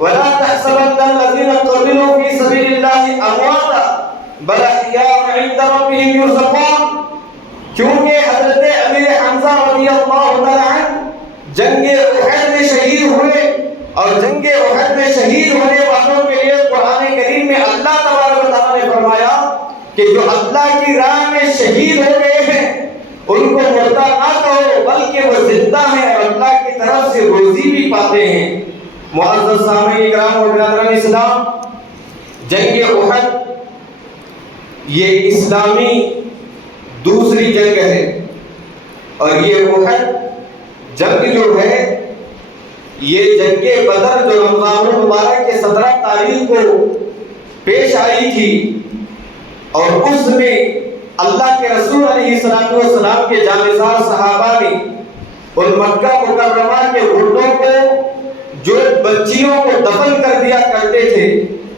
ولا تحسبن الذين قتلوا في سبيل الله امواتا بل احياء عند ربهم يرزقون. کیونکہ حضرت امیر حمزہ رضی اللہ تعالی عنہ جنگ احد میں شہید ہوئے، اور جنگ احد میں شہید ہونے والوں کے لیے قرآن کریم میں اللہ تبارک و تعالیٰ نے فرمایا کہ جو اللہ کی راہ میں شہید ہو گئے ہیں ان کو مردہ نہ کہو بلکہ وہ زندہ ہیں اور اللہ کی طرف سے روزی بھی پاتے ہیں. معزز سامعین کرام و برادران اسلام، جنگ احد یہ اسلامی دوسری جنگ ہے، اور یہ احد جنگ جو ہے یہ جنگ بدر جو رمضان المبارک کے 17 تاریخ کو پیش آئی تھی، اور اس میں اللہ کے رسول علیہ السلام کے جانثار صحابہ نے ان مکہ مکرمہ کے گھٹوں کو جو بچیوں کو دفن کر دیا کرتے تھے،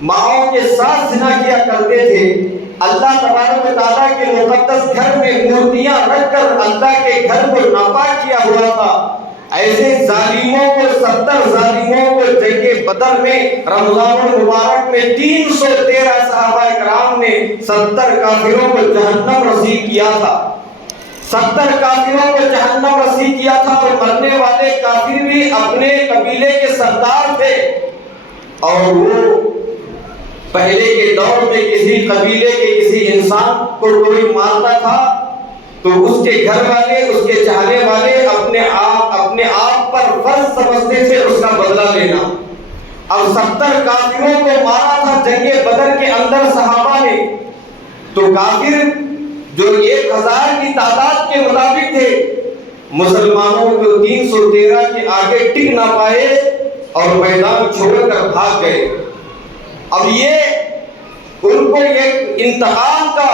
ماؤں کے ساتھ زنا کیا کرتے تھے، اللہ تبارک و تعالیٰ کے مقدس گھر میں مورتیاں رکھ کر اللہ کے گھر کو ناپاک کیا ہوا تھا، ایسے ظالموں کو 70 ظالموں کو جنگ بدر میں رمضان المبارک میں 313 صحابہ کرام نے 70 کافروں کو جہنم رسید کیا تھا. 70 کافروں کو جہنم رسید کیا تھا، اور مرنے والے کافر بھی اپنے قبیلے کے سردار تھے. اور وہ پہلے کے دور میں کسی قبیلے کے کسی انسان کو کوئی مارتا تھا تو اس کے گھر والے، اس کے چاہنے والے اپنے آپ پر فرض سمجھتے تھے اس کا بدلہ لینا. اب 70 کافروں کو مارا تھا جنگ بدر کے اندر صحابہ نے، تو کافر جو 1000 کی تعداد کے مطابق تھے، مسلمانوں کو 313 کے آگے ٹک نہ پائے اور میدان چھوڑ کر بھاگ گئے. اب یہ ان کو ایک انتقام کا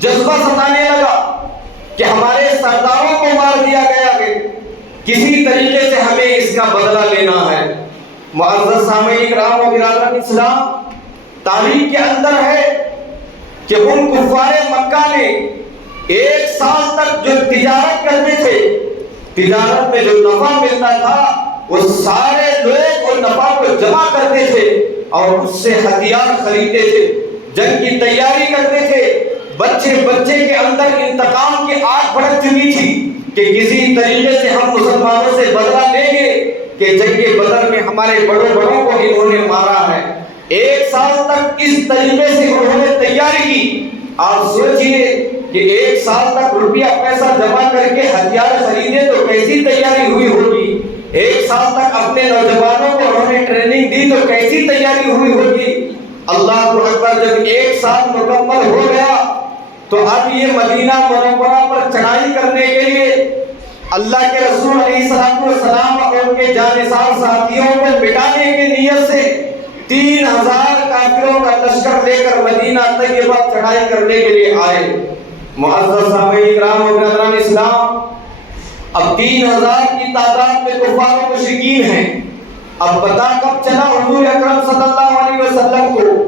جذبہ ستانے لگا کہ ہمارے سرداروں کو مار دیا گیا ہے، کسی طریقے سے ہمیں اس کا بدلہ لینا ہے. معزز سامعین کرام و برادران اسلام، تاریخ کے اندر ہے کہ ان کفار مکہ نے 1 سال تک جو تجارت کرتے تھے، تجارت میں جو نفع ملتا تھا وہ سارے لوگ وہ نفع کو جمع کرتے تھے اور اس سے ہتھیار خریدتے تھے، جنگ کی تیاری کرتے تھے. بچے کے اندر انتقام کی آگ بھڑک چکی تھی کہ کسی طریقے سے ہم مسلمانوں سے بدلہ لیں گے کہ جنگ بدر میں ہمارے بڑوں کو انہوں نے مارا ہے. 1 سال تک اس طریقے سے انہوں نے تیاری کی. آپ سوچئے کہ 1 سال تک روپیہ پیسہ جمع کر کے ہتھیار خریدے تو کیسی تیاری ہوئی ہوگی. 1 سال تک اپنے نوجوانوں کو انہوں نے ٹریننگ دی تو کیسی تیاری ہوئی ہوگی. اللہ اکبر، جب 1 سال مکمل ہو گیا تو اب یہ مدینہ منورہ پر چڑھائی کرنے کے لیے اللہ کے رسول علیہ السلام اور ان کے جانثار ساتھیوں کو مٹانے کی نیت سے 3000 کافروں کا لشکر لے کر مدینہ طیبہ چڑھائی کرنے کے لیے آئے. معزز سامعین کرام و برادران اسلام، اب 3000 کی تعداد میں کفار و مشرکین ہیں. اب پتہ کب چلا حضور اکرم صلی اللہ علیہ وسلم کو؟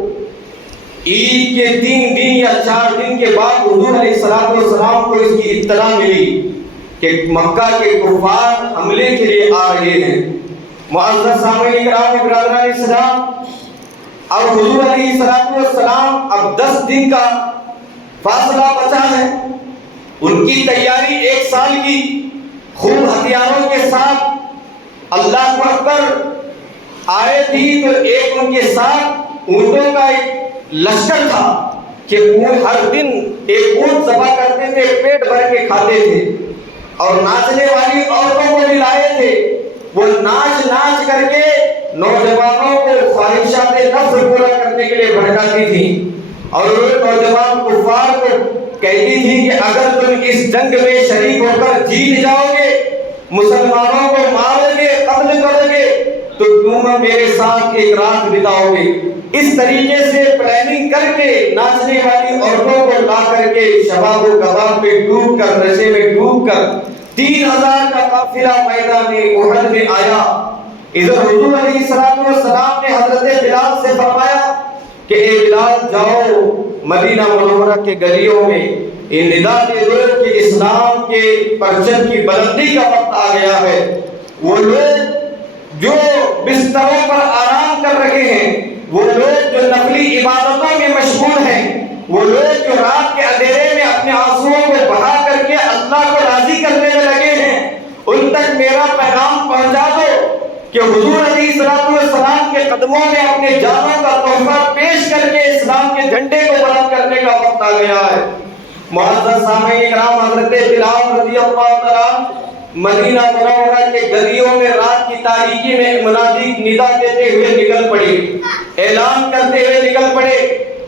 عید کے 3 دن یا 4 دن کے بعد حضور علیہ السلام کو اس کی اطلاع ملی کہ مکہ کے کفار حملے کے لیے آ رہے ہیں. معزز سامعین کرام و برادران اسلام، اب حضور علیہ السلام اب 10 دن کا فاصلہ بچا ہے. ان کی تیاری 1 سال کی خوب ہتھیاروں کے ساتھ اللہ اکبر آئے تھی، تو ایک ان کے ساتھ اونٹوں کا ایک لشکر تھا کہ وہ ہر دن ایک اونٹ ذبح کرتے تھے، پیٹ بھر کے کھاتے تھے، اور ناچنے والی عورتوں کو بھی لائے تھے. وہ ناچ کر کے نوجوانوں کو خواہشات نفس پورا کرنے کے لیے بھڑکاتی تھی، اور وہ نوجوان کفار کو کہتی تھی کہ اگر تم اس جنگ میں شریک ہو کر جیت جاؤ گے، مسلمانوں کو مارو گے، قتل کرو گے، تو تم میرے ساتھ ایک رات بتاؤ گے. اس طریقے سے پلاننگ کر کے ناچنے والی عورتوں کو لا کر کے شباب و کباب میں ڈوب کر، نشے میں ڈوب کر 3000 کا قافلہ میدان احد میں آیا. ادھر حضور علیہ السلام نے حضرت بلال سے فرمایا کہ اے بلال، جاؤ مدینہ منورہ کے گلیوں میں یہ ندا دے دو کہ اسلام کے پرچم کی بلندی کا وقت آ گیا ہے. وہ لوگ جو بستروں پر آرام کر رہے ہیں، وہ لوگ جو نفلی عبادتوں میں مشغول ہیں، وہ لوگ جو رات کے اندھیرے میں اپنے آنسوؤں کو بہا کر کے اللہ کو راضی کرنے میں لگے ہیں، ان تک میرا پیغام پہنچا دو کہ حضور علیہ السلام کے قدموں میں اپنے جانوں کا تحفہ پیش کر کے اسلام کے جھنڈے کو بلند کرنے کا وقت آ گیا ہے۔ معزز سامعین کرام، حضرت بلال رضی اللہ تعالیٰ مدینہ منورہ کے گلیوں میں رات کی تاریکی میں منادی ندا دیتے ہوئے نکل پڑے، اعلان کرتے ہوئے نکل پڑے،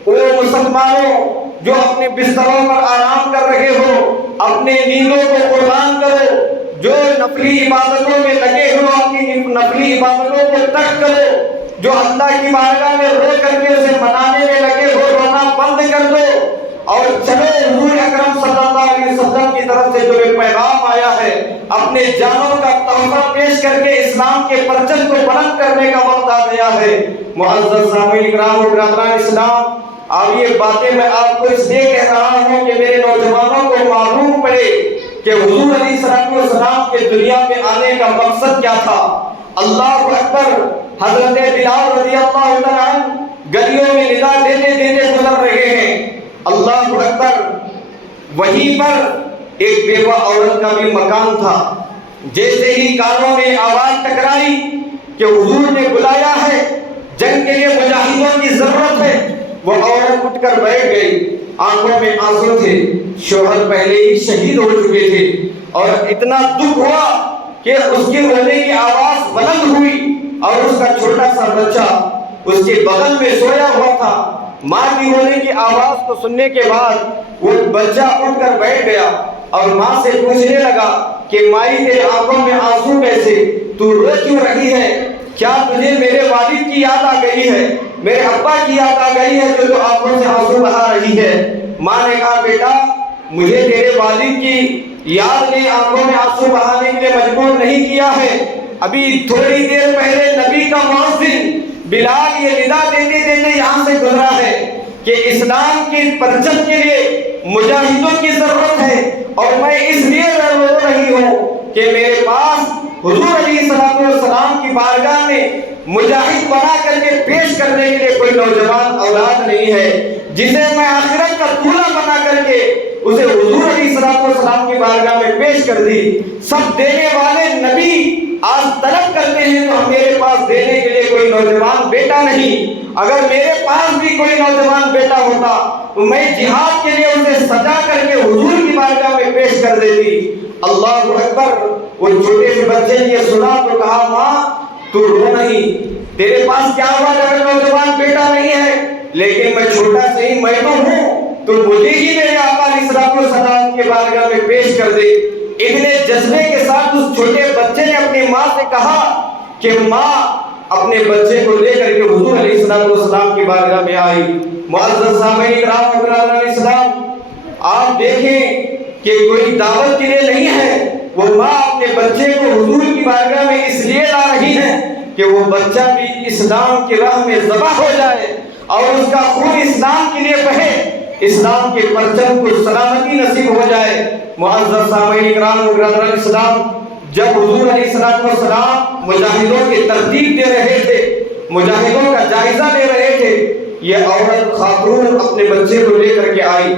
اے مسلمانوں جو اپنے بستروں پر آرام کر رہے ہو، اپنے نیندوں کو قربان کرو، جو نفلی عبادتوں میں لگے ہو اپنی نفلی عبادتوں کو ترک کرو، جو اللہ کی بارگاہ میں رو کر کے اسے منانے میں لگے ہو رونا بند کر دو، اور چلو حضور اکرم صلی اللہ علیہ وسلم کی طرف سے جو پیغام آیا ہے اپنے جانوں کا تحفہ پیش کر کے اسلام کے پرچم کو بلند کرنے کا وقت آ گیا ہے۔ معزز سامعین کرام و برادران اسلام، اب یہ باتیں میں آپ کو اس لیے کہہ رہا ہوں کہ میرے نوجوانوں کو معلوم پڑے کہ حضور علیہ السلام کے دنیا میں آنے کا مقصد کیا تھا۔ اللہ اکبر، حضرت بلال رضی اللہ عنہ گلیوں میں ندا دیتے دیتے گزر رہے ہیں، اللہ اکبر۔ وہیں پر ایک بیوہ عورت کا بھی مکان تھا، جیسے ہی کانوں میں آواز ٹکرائی کہ حضور نے بلایا ہے، جنگ کے لیے مجاہدوں کی ضرورت ہے، وہ عورت اٹھ کر بیٹھ گئی، آنکھوں میں آنسو تھے، شوہر پہلے ہی شہید ہو چکے تھے، اور اتنا دکھ ہوا کہ اس کی رونے کی آواز بلند ہوئی، اور اس کا چھوٹا سا بچہ اس کے بغل میں سویا ہوا تھا۔ ماں کی رونے کی آواز کو سننے کے بعد وہ بچہ اٹھ کر بیٹھ گیا اور ماں سے پوچھنے لگا کہ مائی تیرے آنکھوں میں آنسو کیسے، تو رو کیوں رہی ہے، کیا تجھے میرے والد کی یاد آ گئی ہے، میرے ابا کی یاد آ گئی ہے جو تو آنکھوں سے آنسو بہا رہی ہے؟ ماں نے کہا بیٹا، مجھے تیرے والد کی یاد نے آنکھوں میں آنسو بہانے کے لیے مجبور نہیں کیا ہے، ابھی تھوڑی دیر پہلے نبی کا مؤذن بلال یہ ندا دیتے دیتے یہاں سے گزرا ہے کہ اسلام کے پرچم کے لیے مجاہدوں کی ضرورت ہے، اور میں اس لیے رو رہی ہوں کہ میرے پاس حضور علیہ السلام کی بارگاہ میں مجاہد بنا کر کے پیش کرنے کے لیے کوئی نوجوان اولاد نہیں ہے جسے میں آخرت کا دولہا بنا کر کے اسے حضور علیہ السلام کی بارگاہ میں پیش کر دی۔ سب دینے والے نبی آج طلب کرتے ہیں تو میرے پاس دینے کے لیے کوئی نوجوان بیٹا نہیں، اگر میرے پاس بھی کوئی نوجوان بیٹا ہوتا تو میں جہاد کے لیے اسے سجا کر کے حضور کی بارگاہ میں پیش کر دیتی۔ اللہ اکبر۔ وہ چھوٹے سے بچے نے یہ سنا تو کہا ماں تو رو نہیں، تیرے پاس کیا ہوا اگر نوجوان بیٹا نہیں ہے، لیکن میں چھوٹا سے ہی میں تو ہوں، تو مجھے ہی میرے آقا علیہ السلام کے بارگاہ میں پیش کر دے۔ اتنے جذبے کے ساتھ اس چھوٹے بچے نے اپنی ماں سے کہا کہ ماں اپنے بچے کو لے کر کے حضور علیہ السلام کی بارگاہ میں آئی۔ معزز سامعین کرام و برادران اسلام، آپ دیکھیں کہ کوئی دعوت کے لیے نہیں ہے، وہ ماں اپنے بچے کو حضور کی بارگاہ میں اس لیے لا رہی ہے کہ وہ بچہ بھی اسلام کی راہ میں ذبح ہو جائے اور اس کا خون اسلام کے لیے بہے، اسلام کے پرچم کو سلامتی نصیب ہو جائے۔ معزز سامعین کرام و برادران اسلام، جب حضور علیہ السلام مجاہدوں کی ترتیب دے رہے تھے، مجاہدوں کا جائزہ لے رہے تھے، یہ عورت خاتون اپنے بچے کو لے کر کے آئی۔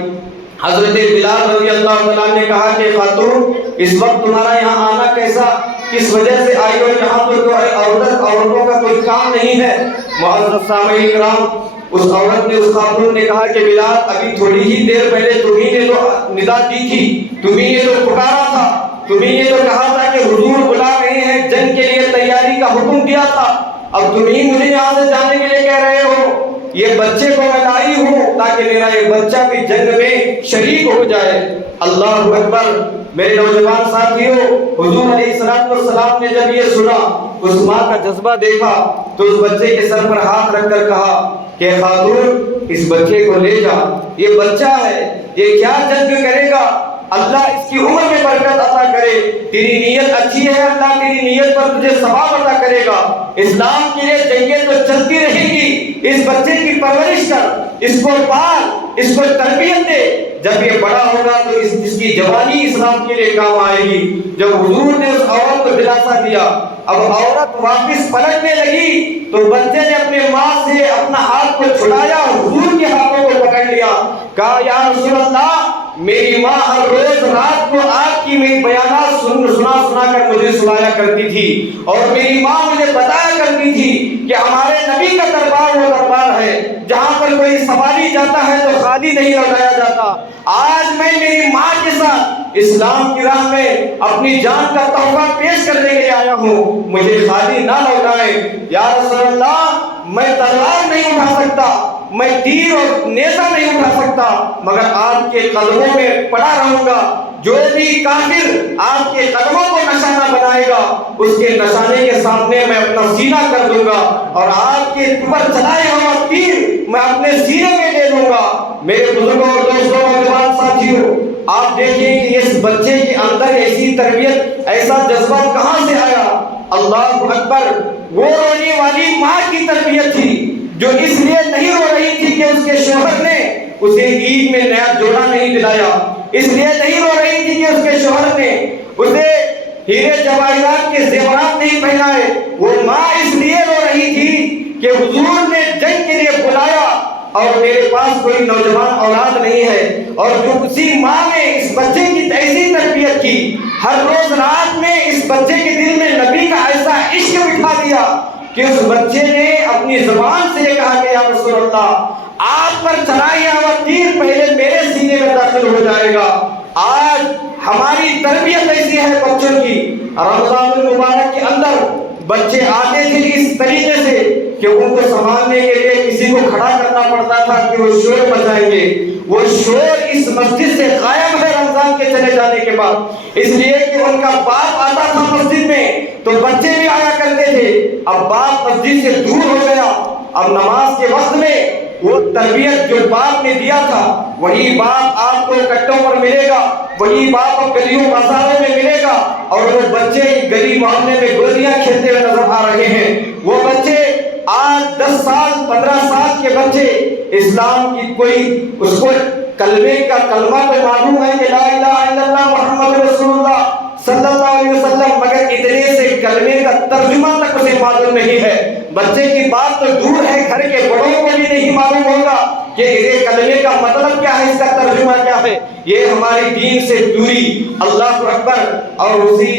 حضرت بلال رضی اللہ عنہ نے کہا کہ خاتون اس وقت تمہارا یہاں آنا کیسا، کس وجہ سے آئی ہو، یہاں تو عورتوں کا کوئی کام نہیں ہے۔ معزز سامعین کرام، اس عورت نے، اس خاتون نے کہا کہ بلال ابھی تھوڑی ہی دیر پہلے تمہیں نے تو ندا دی تھی، تمہیں یہ تو پکارا تھا، تمہیں یہ تو کہا تھا کہ حضور بلا رہے ہیں، جنگ کے لیے تیاری کا حکم دیا تھا، اب تمہیں مجھے یہاں سے جانے کے لیے کہہ رہے ہو۔ یہ بچے کو میں لائی ہوں تاکہ میرا یہ بچہ بھی جنگ میں شریک ہو جائے۔ اللہ اکبر۔ میرے نوجوان ساتھیوں، حضور علیہ السلام نے جب یہ سنا، اس ماں کا جذبہ دیکھا تو اس بچے کے سر پر ہاتھ رکھ کر کہا کہ خاتون اس بچے کو لے جا، یہ بچہ ہے، یہ کیا جنگ کرے گا، اللہ اس کی عمر میں برکت عطا کرے، تیری نیت اچھی ہے، اللہ تیری نیت پر تجھے ثواب عطا کرے گا۔ اسلام کے لیے جنگیں تو چلتی رہیں گی، اس بچے کی پرورش کر، اس کو پال، اس کو تربیت دے، جب یہ بڑا ہوگا تو اس کی جوانی اسلام کے لیے کام آئے گی۔ جب حضور نے اس عورت کو دلاسا دیا، اب عورت واپس پلٹنے لگی تو بچے نے اپنے ماں سے اپنا ہاتھ کو چھڑایا، حضور کے ہاتھوں کو پکڑ لیا، کہا یا رسول اللہ، میری ماں ہر روز رات کو آپ کی میری بیانات سنا کر مجھے سنایا کرتی تھی، اور میری ماں مجھے بتایا کرتی تھی کہ ہمارے نبی کا دربار وہ دربار ہے جہاں پر کوئی سواری جاتا ہے تو خالی نہیں لوٹایا جاتا۔ آج میں میری ماں کے ساتھ اسلام کی راہ میں اپنی جان کا تحفہ پیش کرنے کے لیے آیا ہوں، مجھے خالی نہ لوٹائیں۔ یا رسول اللہ، میں تلوار نہیں اٹھا سکتا، میں تیر اور نیزہ نہیں اٹھا سکتا، مگر آپ کے قدموں میں پڑا رہوں گا۔ جو بھی کافر آپ کے قدموں کو نشانہ بنائے گا، اس کے نشانے کے سامنے میں اپنا سینہ کر دوں گا، اور آپ کے اوپر چلائے ہوا تیر میں اپنے سینے میں لے لوں گا۔ میرے بزرگوں اور دوستوں اور جوان ساتھیوں، آپ دیکھیں کہ اس بچے کے اندر ایسی تربیت، ایسا جذبہ کہاں سے آیا؟ اللہ اکبر! وہ رونے والی ماں کی تربیت تھی جو اس لیے نہیں رو رہی تھی کہ اس کے شوہر نے اسے عید میں نیا جوڑا نہیں دلایا، اس لیے نہیں رو رہی تھی کہ اس کے شوہر نے اسے ہیرے جواہرات کے زیورات نہیں پہنائے، وہ ماں اس لیے رو رہی تھی کہ حضور نے جنگ کے لیے بلایا اور میرے پاس کوئی نوجوان اولاد نہیں ہے، اور جو اسی ماں نے اس بچے کی ایسی تربیت کی، ہر روز رات میں اس بچے کے دل میں نبی کا ایسا عشق بٹھا دیا کہ اس بچے نے اپنی زبان سے یہ کہا کہ یا رسول اللہ، آپ پر چلایا ہوا تیر پہلے میرے سینے میں داخل ہو جائے گا۔ آج ہماری تربیت ایسی ہے بچوں کی، رمضان المبارک کے اندر بچے آتے تھے اس طریقے سے کہ ان کو سنبھالنے کے لیے کسی کو کھڑا کرنا پڑتا تھا کہ وہ شور بجائیں گے۔ وہ شور اس مسجد سے غائب ہے رمضان کے چلے جانے کے بعد، اس لیے کہ ان کا باپ آتا تھا مسجد میں تو بچے بھی آیا کرتے تھے۔ اب باپ مسجد سے دور ہو گیا، اب نماز کے وقت میں وہ تربیت جو باپ نے دیا تھا وہی باپ آپ کو کٹوں پر ملے گا، وہی باپ اب گلیوں بازاروں میں ملے گا، اور وہ بچے گلی محلے میں گولیاں کھیلتے ہوئے نظر آ رہے ہیں۔ وہ بچے آج 10 سال 15 سال کے بچے اسلام کی کوئی اس کو کلمے کا کلمہ تو معلوم ہے کہ لا الہ الا اللہ محمد رسول اللہ صلی اللہ علیہ وسلم، مگر اتنے سے کلمے کا ترجمہ تک اسے معلوم نہیں ہے۔ بچے کی بات تو دور ہے، گھر کے بڑوں کو بھی نہیں معلوم ہوگا کہ یہ کلمے کا مطلب کیا ہے، اس کا ترجمہ کیا ہے۔ یہ ہماری دین سے دوری، اللہ اکبر۔ اور اسی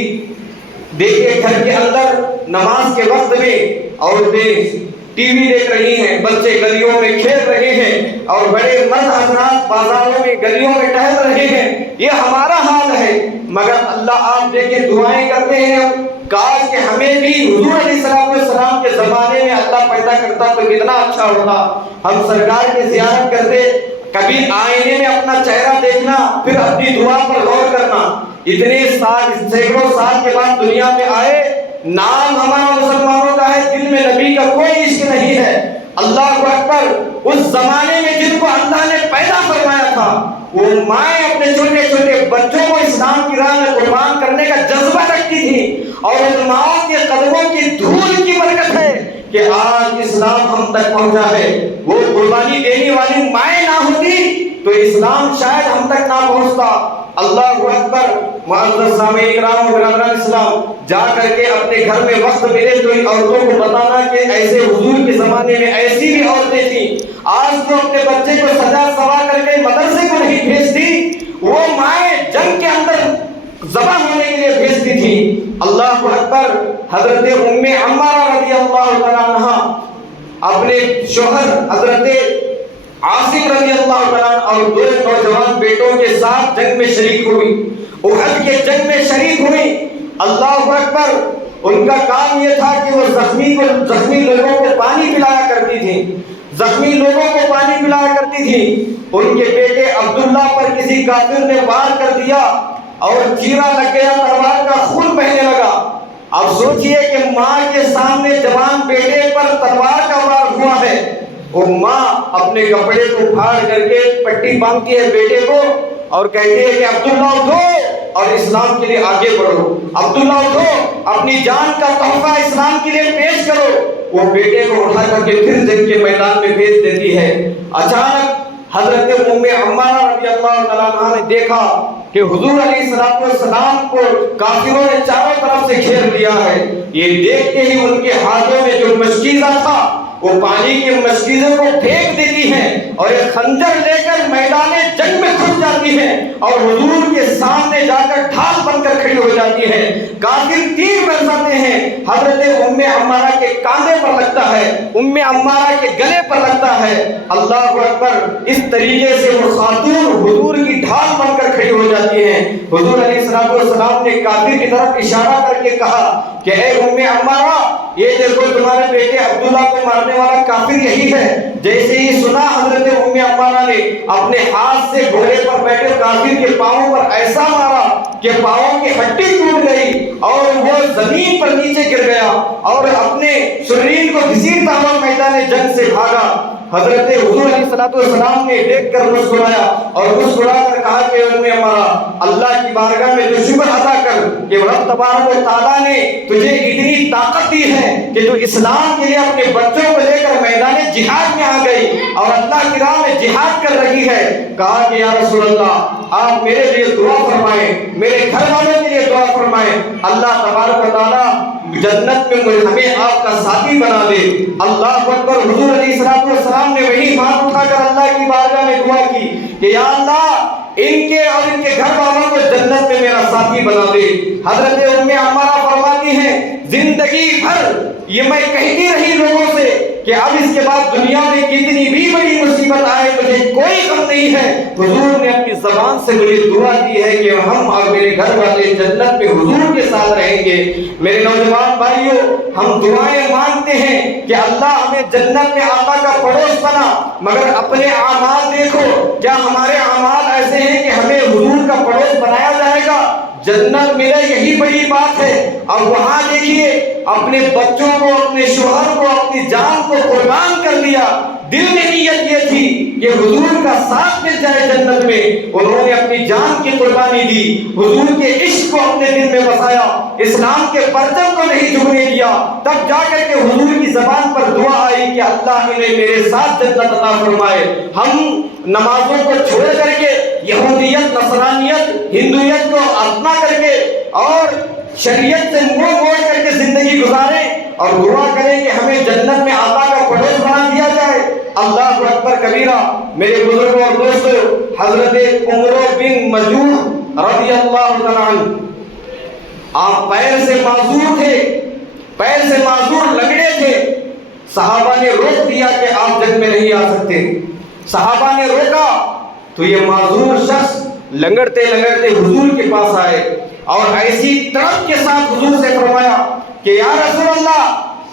دیکھیے گھر کے اندر نماز کے وقت میں عورتیں ٹی وی دیکھ رہی ہیں، بچے گلیوں میں کھیل رہے ہیں، اور بڑے مرد حضرات بازاروں میں گلیوں میں ٹہل رہے ہیں۔ یہ ہمارا حال ہے، مگر اللہ آپ دیکھیں دعائیں کرتے ہیں، کاش کہ ہمیں بھی حضور علیہ السلام کے زمانے میں اللہ پیدا کرتا تو کتنا اچھا ہوتا۔ ہم سرکار کی زیارت کرتے، کبھی آئینے میں اپنا چہرہ دیکھنا، پھر اپنی دعا پر غور کرنا۔ اتنے سال، سینکڑوں سال کے بعد دنیا میں آئے، نام ہمارا مسلمانوں کا ہے، دل میں نبی کا کوئی عشق نہیں ہے۔ اللہ اکبر! اس زمانے میں جن کو اللہ نے پیدا فرمایا تھا، وہ مائیں اپنے چھوٹے چھوٹے بچوں کو اسلام کی راہ میں قربان کرنے کا جذبہ رکھتی تھی، اور ان ماؤں کے قدموں کی دھول کی برکت ہے کہ آج اسلام ہم تک پہنچا ہے۔ وہ قربانی دینے والی مائیں نہ ہوتی تو اسلام شاید ہم تک نہ پہنچتا۔ اللہ اکبر! معزز سامعین کرام و برادران اسلام، جا کر کے اپنے گھر میں وقت ملے تو ان عورتوں کو بتانا کہ ایسے حضور کے زمانے میں ایسی بھی عورتیں تھیں۔ آج تو اپنے بچے کو سجا سوا کر کے مدرسے کو نہیں بھیجتی، وہ مائیں جنگ کے اندر ذبح ہونے کے لیے بھیجتی تھی۔ اللہ اکبر! حضرت ام عمارہ رضی اللہ تعالیٰ عنہا اپنے شوہر حضرت عاصم رضی اللہ تعالیٰ اور 2 نوجوان بیٹوں کے ساتھ جنگ میں شریک ہوئی، احد کے جنگ میں شریک ہوئی۔ اللہ اکبر! ان کا کام یہ تھا کہ وہ زخمی لوگوں کو پانی پلایا کرتی تھی، زخمی لوگوں کو پانی پلایا کرتی تھی۔ ان کے بیٹے عبداللہ پر کسی کافر نے وار کر دیا اور چیرا لگ گیا، تلوار کا خون بہنے لگا۔ اب سوچئے کہ ماں کے سامنے جوان بیٹے پر تلوار کا وار ہوا ہے، وہ ماں اپنے کپڑے کو پھاڑ کر کے پٹی باندھتی ہے بیٹے کو اور کہتی ہے کہ عبداللہ اٹھو اور اسلام کے لیے آگے بڑھو، عبداللہ اٹھو اپنی جان کا تحفہ اسلام کے لیے پیش کرو۔ وہ بیٹے کو اٹھا کر کے پھر جنگ کے میدان میں بھیج دیتی ہے۔ اچانک حضرت ام عمارہ رضی اللہ تعالیٰ عنہ نے دیکھا کہ حضور علیہ السلام کو کافروں نے چاروں طرف سے گھیر لیا ہے۔ یہ دیکھتے ہی ان کے ہاتھوں میں جو مشکیزہ تھا وہ پانی کے مشکیزوں کو پھینک دیتی ہیں اور ایک خنجر لے کر میدان جنگ میں گھس جاتی ہیں اور حضور کے سامنے جا کر ڈھال بن کر کھڑی ہو جاتی ہیں۔ کافر تیر برساتے ہیں، حضرت ام عمارہ کے کاندھے پر لگتا ہے، ام عمارہ کے گلے پر لگتا ہے۔ اللہ اکبر! اس طریقے سے وہ خاتون حضور کی ڈھال بن کر کھڑی ہو جاتی ہیں۔ حضور علیہ السلام نے کافر کی طرف اشارہ کر کے کہا کہ اے ام عمارہ، یہ دیکھو تمہارے بیٹے عبداللہ کو مارنے والا کافر یہی ہے۔ جیسے ہی سنا حضرت ام عمارہ نے اپنے ہاتھ سے گھوڑے پر بیٹھے کافر کے پاؤں پر ایسا مارا کہ پاؤں کی ہڈی ٹوٹ گئی اور وہ زمین پر نیچے گر گیا اور اپنے شریر کو گھسیٹتا ہوا میدان جنگ سے بھاگا۔ حضرت حضور علیہ السلام نے دیکھ کر مسکرایا اور مسکرا کر کہا کہ ام عمارہ، اللہ کی بارگاہ میں تو شکر ادا کر کہ رب تبارک و تعالیٰ نے تجھے اتنی طاقت دی ہے کہ تو اسلام کے لیے اپنے بچوں کو لے کر میدان جہاد میں آ گئی اور اللہ کی راہ میں جہاد کر رہی ہے۔ کہا کہ یا رسول اللہ، آپ میرے لیے دعا فرمائیں، میرے گھر والوں کے لیے دعا فرمائیں، اللہ تبارک و تعالیٰ جنت میں ہمیں آپ کا ساتھی بنا دے۔ اللہ اکبر! حضور علیہ السلام نے وہی ہاتھ اٹھا کر اللہ کی بارگاہ میں دعا کی کہ یا اللہ، ان کے اور ان کے گھر والوں کو جنت میں میرا ساتھی بنا دے۔ حضرت ام عمارہ فرماتی ہیں، زندگی بھر یہ میں کہتی رہی لوگوں سے کہ اب اس کے بعد دنیا میں کتنی بھی بڑی مصیبت آئے مجھے کوئی غم نہیں ہے۔ حضور نے اپنی زبان سے مجھے دعا دی ہے کہ ہم اور میرے گھر والے جنت میں حضور کے ساتھ رہیں گے۔ میرے نوجوان بھائیوں، ہم دعائیں مانگتے ہیں کہ اللہ ہمیں جنت میں آقا کا پڑوس بنا، مگر اپنے اعمال دیکھو، کیا ہمارے اعمال ایسے ہیں کہ ہمیں حضور کا پڑوس بنایا جائے گا؟ جنت ملے یہی بڑی بات ہے۔ اور وہاں دیکھیے اپنے بچوں کو، اپنے شوہر کو، اپنی جان کو قربان کر دیا۔ دل میں نیت یہ تھی کہ حضور کا ساتھ مل جائے جنت میں، انہوں نے اپنی جان کی قربانی دی، حضور کے عشق کو اپنے دل میں بسایا، اسلام کے پرچم کو نہیں جھکنے دیا۔ تب جا کر کے حضور کی زبان پر دعا آئی کہ اللہ انہیں میرے ساتھ جنت عطا فرمائے۔ ہم نمازوں کو چھوڑ کر کے یہودیت، نصرانیت، ہندویت کو اپنا کر کے اور شریعت سے منہ موڑ کر کے زندگی گزاریں اور دعا کریں کہ ہمیں جنت میں آقا کا پڑوس بنا دیا جائے۔ اللہ اکبر کبیرہ! میرے بزرگوں اور دوستوں، حضرت عمر بن مجوح رضی اللہ تعالیٰ عنہ، آپ پیر سے معذور تھے، پیر سے معذور لنگڑے تھے۔ صحابہ نے روک دیا کہ آپ جنگ میں نہیں آ سکتے۔ صحابہ نے روکا تو یہ معذور شخص لنگڑتے لنگڑتے حضور کے پاس آئے اور ایسی طرف کے ساتھ حضور سے فرمایا کہ یا رسول اللہ،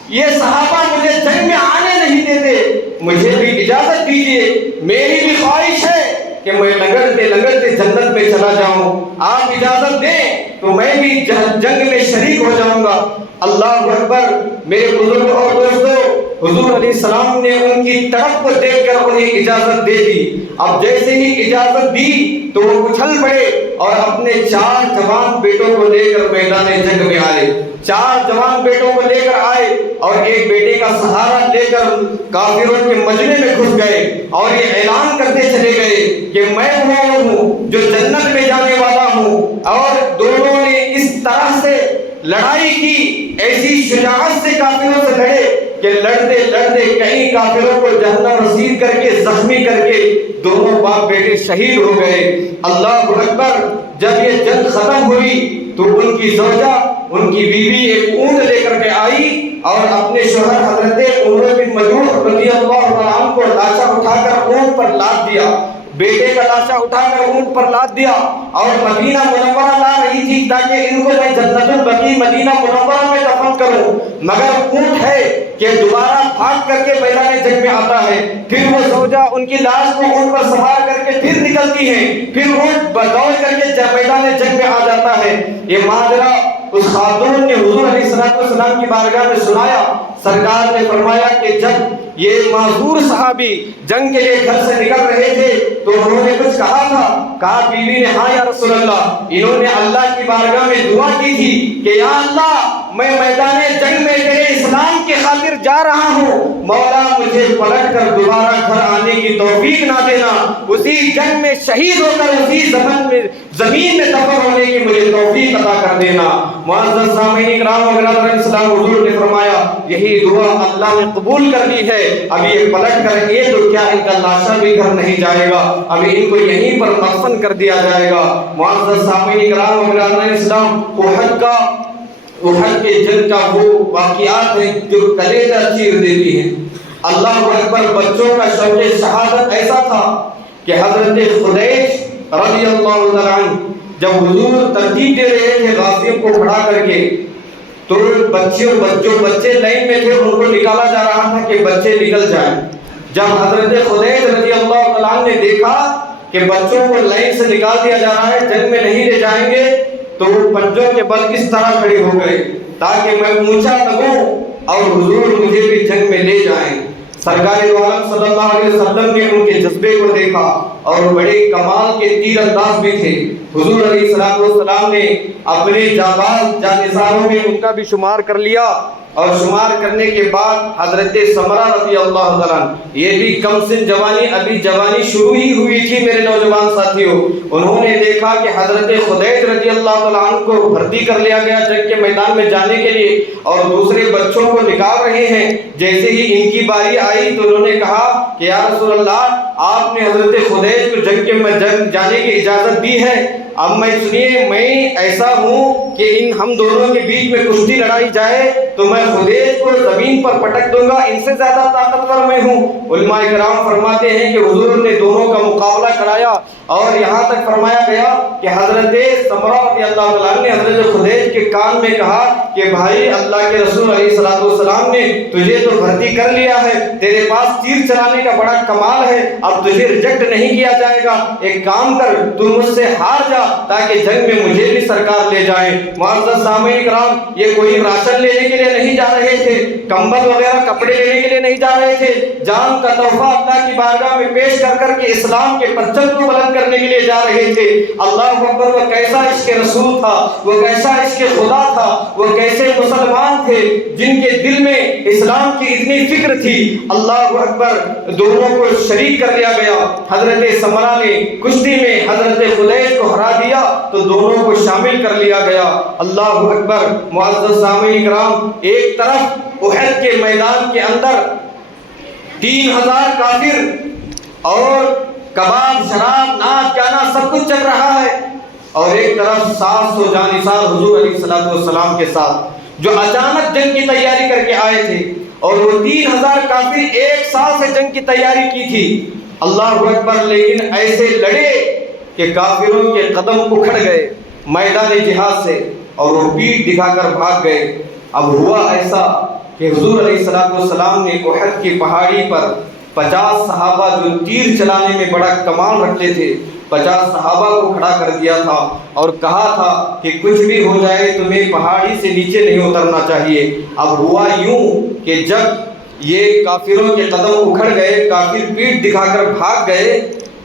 یہ صحابہ مجھے جنگ میں آنے نہیں دیتے، مجھے بھی اجازت دیجیے، میری بھی خواہش ہے کہ میں لنگڑتے لنگڑتے جنت میں چلا جاؤں، آپ اجازت دیں تو میں بھی جنگ میں شریک ہو جاؤں گا۔ اللہ اکبر! میرے بزرگوں اور دوستوں، حضور علیہ السلام نے ان کی طرف کو دیکھ کر انہیں اجازت دے دی۔ اب جیسے ہی اجازت دی تو وہ اچھل پڑے اور اپنے 4 جوان بیٹوں کو لے کر میدان جنگ میں آئے۔ 4 جوان بیٹوں کو لے کر آئے اور ایک بیٹے کا سہارا لے کر کافروں کے مجمع میں گھس گئے اور یہ اعلان کرتے چلے گئے کہ میں وہ ہوں جو جنت میں جانے والا ہوں۔ اور دونوں نے اس طرح سے لڑائی کی، ایسی شجاعت سے کافروں سے لڑے کہ لڑتے لڑتے کئی کافروں کو جہنم رسید کر کے، زخمی کر کے دونوں باپ بیٹے شہید ہو گئے۔ اللہ اکبر! جب یہ جنگ ختم ہوئی تو ان کی زوجہ، ان کی بیوی ایک اونٹ لے کر کے آئی اور اپنے شوہر حضرت عمر بن مجوح رضی اللہ عنہ کو لاشا اٹھا کر اونٹ پر لاد دیا، بیٹے کا لاشا اٹھا کر اونٹ پر لاد دیا اور مدینہ منورہ لا رہی تھی تاکہ ان کو میں جنت البقیع مدینہ منورہ میں دفن کروں، مگر اونٹ ہے کہ دوبارہ بھاگ کر کے میدان جنگ میں آتا ہے۔ پھر وہ زوجہ ان کی لاش کو اونٹ پر سوار کر کے پھر نکلتی ہے، پھر اونٹ دوڑ کر کے میدان جنگ میں آ جاتا ہے۔ یہ ماجرا اس خاتون نے حضور علیہ السلام کی بارگاہ میں سنایا۔ سرکار نے فرمایا کہ جب یہ معذور صحابی جنگ کے لیے گھر سے نکل رہے تھے تو انہوں نے کچھ کہا تھا؟ کہا بیوی نے ہاں یا رسول اللہ، انہوں نے اللہ کی بارگاہ میں دعا کی تھی کہ یا اللہ میں میدان جنگ میں تیرے اسلام کی خاطر جا رہا ہوں، مولا مجھے پلٹ کر دوبارہ گھر آنے کی توفیق نہ دینا، اسی جنگ میں شہید ہو کر اسی زمین میں دفن ہونے کی مجھے توفیق عطا کر دینا۔ معزز سامعین کرام و برادران اسلام، حضور نے فرمایا یہی دعا اللہ نے قبول کر لی ہے، اب یہ پلٹ کر یہ تو کیا ان کا لاشا بھی گھر نہیں جائے گا، اب ان کو یہیں پر مدفن کر دیا جائے گا۔ معزز سامعین کرام و برادران اسلام، احد کے جنگ کا وہ واقعات ہیں جو کلیجہ چیر دیتی ہیں۔ اللہ اکبر، بچوں کا شوق شہادت ایسا تھا کہ حضرت خدیج رضی اللہ تعالیٰ عنہ جب حضور ترتیب دے رہے تھے غازیوں کو کھڑا کر کے تو بچے لائن میں تھے ان کو نکالا جا رہا تھا کہ بچے نکل جائیں۔ جب حضرت خدیج رضی اللہ تعالیٰ عنہ نے دیکھا کہ بچوں کو لائن سے نکال دیا جا رہا ہے، جنگ میں نہیں لے جائیں گے، تو وہ پنجوں کے بل اس طرح کھڑے ہو گئے تاکہ میں اونچا لگوں اور حضور مجھے بھی جنگ میں لے جائیں۔ سرکار دو عالم صلی اللہ علیہ وسلم نے ان کے جذبے کو دیکھا اور بڑے کمال کے تیر انداز بھی تھے۔ حضور علیہ السلام نے اپنے جانباز جانثاروں میں ان کا بھی شمار کر لیا، اور شمار کرنے کے بعد حضرت سمرہ رضی اللہ تعالیٰ عنہ، یہ بھی کم سن جوانی، ابھی جوانی شروع ہی ہوئی تھی میرے نوجوان ساتھیوں، انہوں نے دیکھا کہ حضرت خدیج رضی اللہ تعالیٰ عنہ کو بھرتی کر لیا گیا جنگ کے میدان میں جانے کے لیے، اور دوسرے بچوں کو نکال رہے ہیں۔ جیسے ہی ان کی باری آئی تو انہوں نے کہا کہ یا رسول اللہ، آپ نے حضرت خدیج کو جنگ جانے کی اجازت دی ہے، اب میں سنیے میں ایسا ہوں کہ ہم دونوں کے بیچ میں کشتی لڑائی جائے تو میں خدیج کو زمین پر پٹک دوں گا، ان سے زیادہ طاقتور میں ہوں۔ علماء کرام فرماتے ہیں کہ حضور نے دونوں کا مقابلہ کرایا، اور یہاں تک فرمایا گیا کہ حضرت سمرہ رضی اللہ تعالیٰ عنہ نے حضرت خدیج کے کان میں کہا کہ بھائی اللہ کے رسول علیہ السلام نے تجھے تو بھرتی کر لیا ہے، تیرے پاس تیر چلانے کا بڑا کمال ہے، اب تجھے ریجیکٹ نہیں کیا جائے گا، ایک کام کر تو مجھ سے ہار جا تاکہ جنگ میں مجھے بھی سرکار لے جائیں۔ معزز سامعین کرام، یہ کوئی راشن لینے کے لیے نہیں جا رہے تھے، کمبل وغیرہ کپڑے لینے کے لیے نہیں جا رہے تھے، جان کا تحفہ اللہ کی بارگاہ میں پیش کر کر کے اسلام کے پرچم کو بلند کرنے کے لیے جا رہے تھے۔ اللہ اکبر، وہ کیسا عشق رسول تھا، وہ کیسا عشق خدا تھا، وہ کیسے مسلمان تھے جن کے دل میں اسلام کی اتنی فکر تھی۔ اللہ اکبر، دونوں کو شریک کر لیا گیا۔ حضرت سمرہ نے کشتی میں حضرت خدیج کو ہرا دیا تو دونوں کو شامل کر لیا گیا۔ اللہ اکبر، معزز سامعین کرام، ایک طرف احد کے میدان کے اندر 3000 کافر اور کباب، شراب، ناچ گانا سب کچھ چل رہا ہے، اور ایک طرف 700 جانثار حضور علیہ السلام کے ساتھ جو اچانک جنگ کی تیاری کر کے آئے تھے، اور وہ 3000 کافر ایک سال سے جنگ کی تیاری کی تھی۔ اللہ اکبر، لیکن ایسے لڑے کہ کافروں کے قدم اکھڑ گئے میدان جہاد سے اور وہ پیٹھ دکھا کر بھاگ گئے۔ اب ہوا ایسا کہ حضور علیہ السلام نے احد کی پہاڑی پر 50 صحابہ جو تیر چلانے میں بڑا کمال رکھتے تھے، 50 صحابہ کو کھڑا کر دیا تھا اور کہا تھا کہ کچھ بھی ہو جائے تمہیں پہاڑی سے نیچے نہیں اترنا چاہیے۔ اب ہوا یوں کہ جب یہ کافروں کے قدم اکھڑ گئے، کافر پیٹھ دکھا کر بھاگ گئے،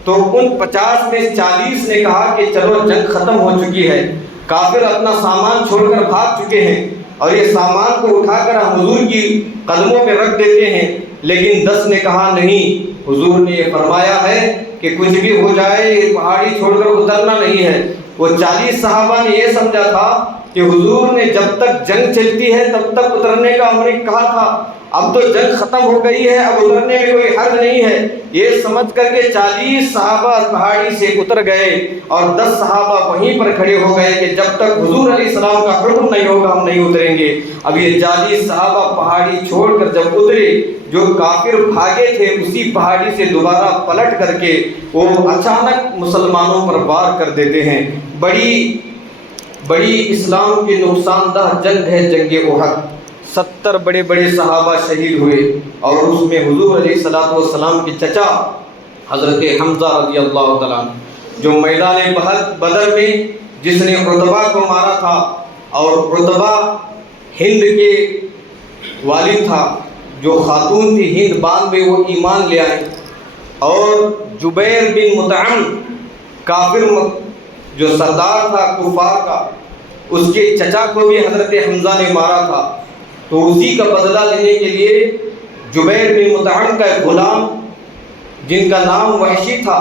تو ان 50 میں 40 نے کہا کہ چلو جنگ ختم ہو چکی ہے، کافر اپنا سامان چھوڑ کر بھاگ چکے ہیں اور یہ سامان کو اٹھا کر ہم حضور کی قدموں پہ رکھ دیتے ہیں۔ لیکن 10 نے کہا نہیں، حضور نے یہ فرمایا ہے کہ کچھ بھی ہو جائے یہ پہاڑی چھوڑ کر اترنا نہیں ہے۔ وہ 40 صحابہ نے یہ سمجھا تھا کہ حضور نے جب تک جنگ چلتی ہے تب تک اترنے کا ہم نے کہا تھا، اب تو جنگ ختم ہو گئی ہے، اب اترنے میں کوئی حرج نہیں ہے۔ یہ سمجھ کر کے 40 صحابہ پہاڑی سے اتر گئے اور 10 صحابہ وہیں پر کھڑے ہو گئے کہ جب تک حضور علیہ السلام کا حکم نہیں ہوگا ہم نہیں اتریں گے۔ اب یہ 40 صحابہ پہاڑی چھوڑ کر جب اترے، جو کافر بھاگے تھے اسی پہاڑی سے دوبارہ پلٹ کر کے وہ اچانک مسلمانوں پر وار کر دیتے ہیں۔ بڑی اسلام کی نقصان دہ جنگ ہے جنگ احد۔ 70 بڑے بڑے صحابہ شہید ہوئے، اور اس میں حضور علیہ السلام کے چچا حضرت حمزہ رضی اللہ تعالیٰ عنہ جو میدان بدر میں جس نے عتبہ کو مارا تھا اور عتبہ ہند کے والد تھا، جو خاتون تھی ہند، بعد میں وہ ایمان لے آئے. اور جبیر بن مطعم کافر جو سردار تھا کفار کا، اس کے چچا کو بھی حضرت حمزہ نے مارا تھا. تو اسی کا بدلہ لینے کے لیے جبیر بن مطعم کا ایک غلام جن کا نام وحشی تھا،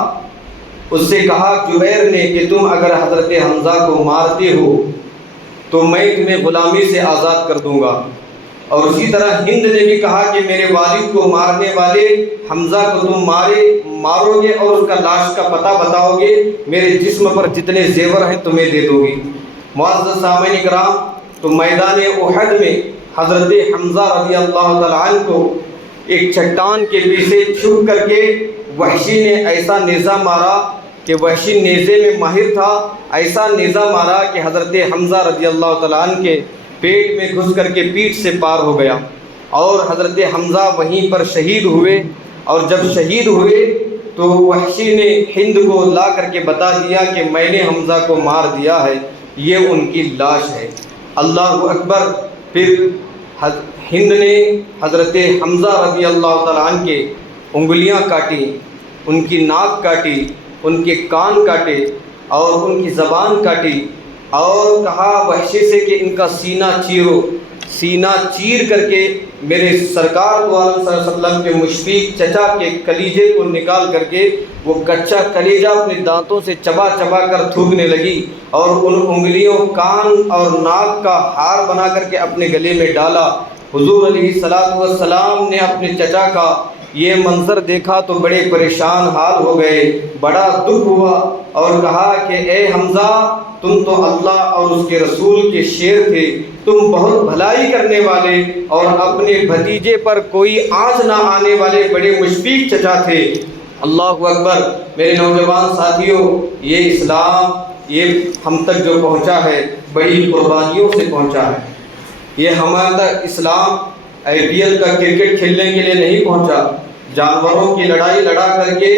اس سے کہا جبیر نے کہ تم اگر حضرت حمزہ کو مارتے ہو تو میں تمہیں غلامی سے آزاد کر دوں گا. اور اسی طرح ہند نے بھی کہا کہ میرے والد کو مارنے والے حمزہ کو تم مارو گے اور اس کا لاش کا پتہ بتاؤ گے، میرے جسم پر جتنے زیور ہیں تمہیں دے دو گی. معزز سامعین کرام، تو میدان احد میں حضرت حمزہ رضی اللہ تعالیٰ عنہ کو ایک چٹان کے پیچھے چھپ کر کے وحشی نے ایسا نیزہ مارا کہ وحشی نیزے میں ماہر تھا. ایسا نیزہ مارا کہ حضرت حمزہ رضی اللہ تعالیٰ عنہ کے پیٹ میں گھس کر کے پیٹھ سے پار ہو گیا، اور حضرت حمزہ وہیں پر شہید ہوئے. اور جب شہید ہوئے تو وحشی نے ہند کو لا کر کے بتا دیا کہ میں نے حمزہ کو مار دیا ہے، یہ ان کی لاش ہے. اللہ اکبر. پھر ہند نے حضرت حمزہ رضی اللہ تعالیٰ عنہ کے انگلیاں کاٹی، ان کی ناک کاٹی، ان کے کان کاٹے اور ان کی زبان کاٹی، اور کہا وحشی سے کہ ان کا سینہ چیرو. سینہ چیر کر کے میرے سرکار دو عالم صلی اللہ علیہ وسلم کے مشفق چچا کے کلیجے کو نکال کر کے وہ کچا کلیجہ اپنے دانتوں سے چبا چبا کر تھوکنے لگی، اور ان انگلیوں، کان اور ناک کا ہار بنا کر کے اپنے گلے میں ڈالا. حضور علیہ الصلوۃ والسلام نے اپنے چچا کا یہ منظر دیکھا تو بڑے پریشان حال ہو گئے، بڑا دکھ ہوا، اور کہا کہ اے حمزہ، تم تو اللہ اور اس کے رسول کے شیر تھے، تم بہت بھلائی کرنے والے اور اپنے بھتیجے پر کوئی آنچ نہ آنے والے بڑے مشفق چچا تھے. اللہ اکبر. میرے نوجوان ساتھیوں، یہ اسلام یہ ہم تک جو پہنچا ہے بڑی قربانیوں سے پہنچا ہے. یہ ہمارے تک اسلام IPL کا کرکٹ کھیلنے کے لیے نہیں پہنچا، جانوروں کی لڑائی لڑا کر کے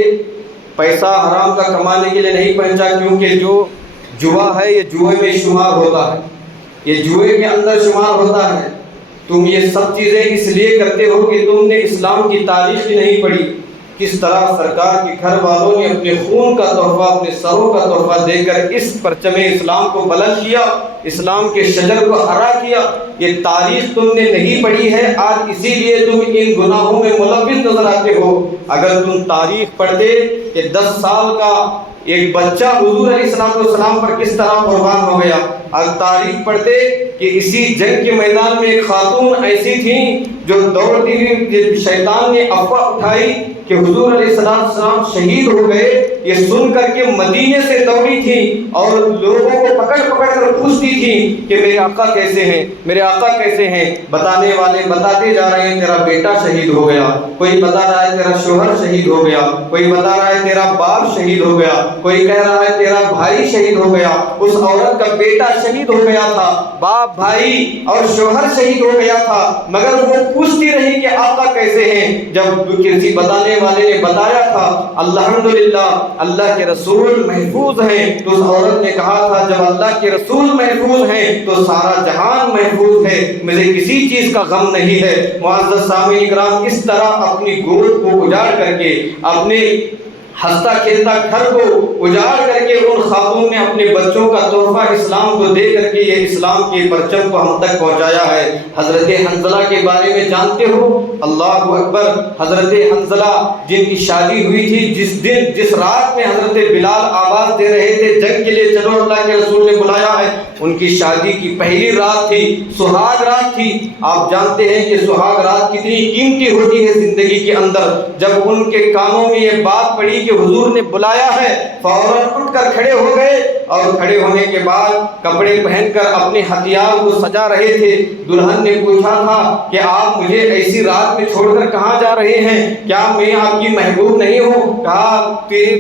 پیسہ حرام کا کمانے کے لیے نہیں پہنچا، کیونکہ جو جوا ہے یہ جوئے میں شمار ہوتا ہے، یہ جوئے کے اندر شمار ہوتا ہے. تم یہ سب چیزیں اس لیے کرتے ہو کہ تم نے اسلام کی تاریخ ہی نہیں پڑھی، کس طرح سرکار کے گھر والوں نے اپنے خون کا تحفہ، اپنے سروں کا تحفہ دے کر اس پرچم اسلام کو بلند کیا، اسلام کے شجر کو ہرا کیا. یہ تاریخ تم نے نہیں پڑھی ہے، آج اسی لیے تم ان گناہوں میں ملوث نظر آتے ہو. اگر تم تاریخ پڑھتے کہ 10 سال کا ایک بچہ حضور علیہ السلام پر کس طرح قربان ہو گیا، اگر تاریخ پڑھتے کہ اسی جنگ کے میدان میں ایک خاتون ایسی تھیں جو دوڑتی ہوئی، شیطان نے افواہ اٹھائی کہ حضور علیہ السلام شہید ہو گئے، یہ سن کر کے مدینے سے دوڑی تھی اور لوگوں کو پکڑ پکڑ کر پوچھتی تھی کہ میرے آقا کیسے ہیں، میرے آقا کیسے ہیں. بتانے والے بتاتے جا رہے ہیں تیرا بیٹا شہید ہو گیا، کوئی بتا رہا ہے تیرا شوہر شہید ہو گیا، کوئی بتا رہا ہے تیرا باپ شہید ہو گیا، کوئی کہہ رہا ہے تیرا بھائی شہید ہو گیا. اس عورت کا بیٹا شہید ہو گیا تھا، باپ، بھائی اور شوہر شہید ہو گیا تھا، مگر وہ پوچھتی رہی کہ آقا کیسے ہیں. جب کسی بتانے والے نے بتایا تھا الحمدللہ اللہ کے رسول محفوظ ہیں، تو اس عورت نے کہا تھا جب اللہ کے رسول محفوظ ہیں تو سارا جہان محفوظ ہے، مجھے کسی چیز کا غم نہیں ہے. معزز سامعین کرام، اس طرح اپنی گود کو اجاڑ کر کے، اپنے ہنستا کھیلتا گھر کو اجاڑ کر کے ان خاتون نے اپنے بچوں کا تحفہ اسلام کو دے کر کے یہ اسلام کے پرچم کو ہم تک پہنچایا ہے. حضرت حنظلہ کے بارے میں جانتے ہو؟ اللہ اکبر. حضرت حنظلہ جن کی شادی ہوئی تھی، جس رات میں حضرت بلال آواز دے رہے تھے جنگ کے لیے چلو اللہ کے رسول نے بلایا ہے، ان کی شادی کی پہلی رات تھی، سہاگ رات تھی. آپ جانتے ہیں کہ سہاگ رات کتنی قیمتی ہوتی ہے زندگی کے اندر. جب ان کے کانوں میں یہ بات پڑی کہ حضور نے بلایا ہے، فوراً اٹھ کر کھڑے ہو گئے، اور کھڑے ہونے کے بعد کپڑے پہن کر اپنے ہتھیار کو سجا رہے تھے. دلہن نے پوچھا تھا کہ آپ مجھے ایسی رات میں چھوڑ کر کہاں جا رہے ہیں؟ کیا میں آپ کی محبوب نہیں ہوں؟ کہا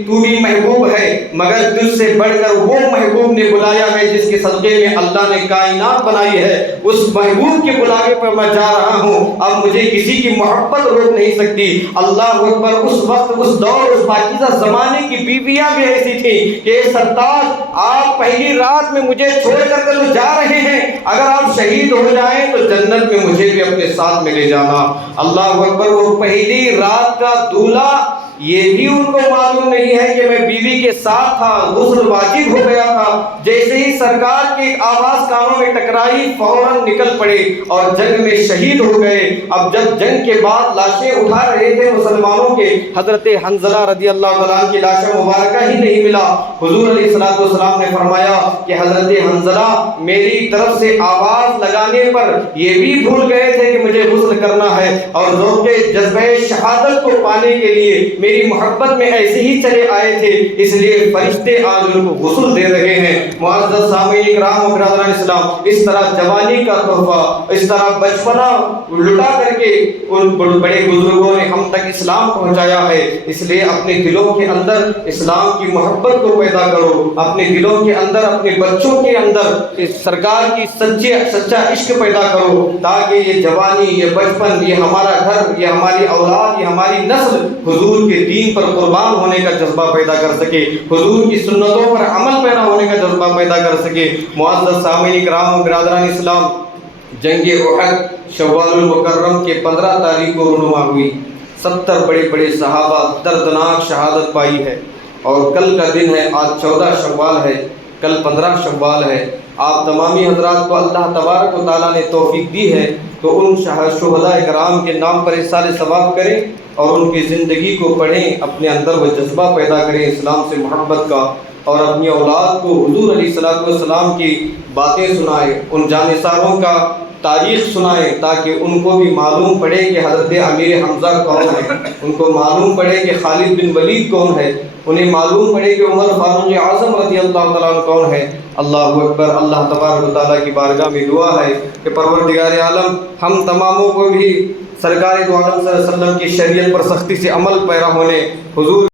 تو بھی محبوب ہے، مگر تجھ سے بڑھ کر وہ محبوب نے بلایا ہے جس کے صدقے میں اللہ نے کائنات بنائی ہے. اس محبوب کے بلاوے پر میں جا رہا ہوں، اب مجھے کسی کی محبت روک نہیں سکتی. اللہ اکبر. اس وقت، اس دور، اس باقی پاکیزہ زمانے کی بیویاں بھی ایسی تھیں کہ سرتاج آپ پہلی رات میں مجھے چھوڑ کر تو جا رہے ہیں، اگر آپ شہید ہو جائیں تو جنت میں مجھے بھی اپنے ساتھ میں لے جانا۔ اللہ اکبر۔ وہ پہلی رات کا دولہا یہ بھی ان کو معلوم نہیں ہے کہ میں بیوی کے ساتھ تھا، غسل واجب ہو گیا تھا۔ جیسے ہی سرکار کی ایک آواز کانوں میں ٹکرائی فوراً نکل پڑے اور جنگ میں شہید ہو گئے۔ اب جب جنگ کے بعد لاشیں اٹھا رہے تھے مسلمانوں کے، حضرت حنظلہ رضی اللہ تعالیٰ عنہ کی لاش مبارکہ ہی نہیں ملا۔ حضور علیہ الصلوۃ والسلام نے فرمایا کہ حضرت حنظلہ میری طرف سے آواز لگانے پر یہ بھی بھول گئے تھے کہ مجھے غسل کرنا ہے، اور ذوق جذبہ شہادت کو پانے کے لیے میری محبت میں ایسے ہی چلے آئے تھے، اس لیے فرشتے آج ان کو غسل دے رہے ہیں۔ معزز سامعین کرام و برادران اسلام، اس طرح جوانی کا تحفہ، اس طرح بچپنا لٹا کر کے ان بڑے بزرگوں نے ہم تک اسلام پہنچایا ہے۔ اس لیے اپنے دلوں کے اندر اسلام کی محبت کو پیدا کرو، اپنے دلوں کے اندر اپنے بچوں کے اندر سرکار کی سچا عشق پیدا کرو، تاکہ یہ جوانی، یہ بچپن، یہ ہمارا گھر، یہ ہماری اولاد، یہ ہماری نسل حضور کے دین پر قربان ہونے کا جذبہ پیدا کر سکے، حضور کی سنتوں پر عمل پیدا ہونے کا جذبہ پیدا کر سکے۔ معزز سامعین کرام و برادران اسلام، جنگ احد شوال المکرم کے 15 تاریخ کو رونما ہوئی۔ 70 بڑے بڑے صحابہ دردناک شہادت پائی ہے، اور کل کا دن ہے، آج 14 شوال ہے، کل 15 شوال ہے۔ آپ تمامی حضرات کو اللہ تبارک و تعالیٰ نے توفیق دی ہے تو ان شہداء کرام کے نام پر احسان ثواب کریں اور ان کی زندگی کو پڑھیں، اپنے اندر وہ جذبہ پیدا کریں اسلام سے محبت کا، اور اپنی اولاد کو حضور علیہ الصلوۃ والسلام کی باتیں سنائیں، ان جانثاروں کا تاریخ سنائیں، تاکہ ان کو بھی معلوم پڑے کہ حضرت امیر حمزہ کون ہے، ان کو معلوم پڑے کہ خالد بن ولید کون ہے، انہیں معلوم پڑے کہ عمر فاروق اعظم رضی اللہ تعالیٰ عنہ کون ہے۔ اللہ اکبر۔ اللہ تبارک و تعالیٰ کی بارگاہ میں دعا ہے کہ پروردگار عالم ہم تماموں کو بھی سرکار دو عالم صلی اللہ علیہ وسلم کی شریعت پر سختی سے عمل پیرا ہونے، حضور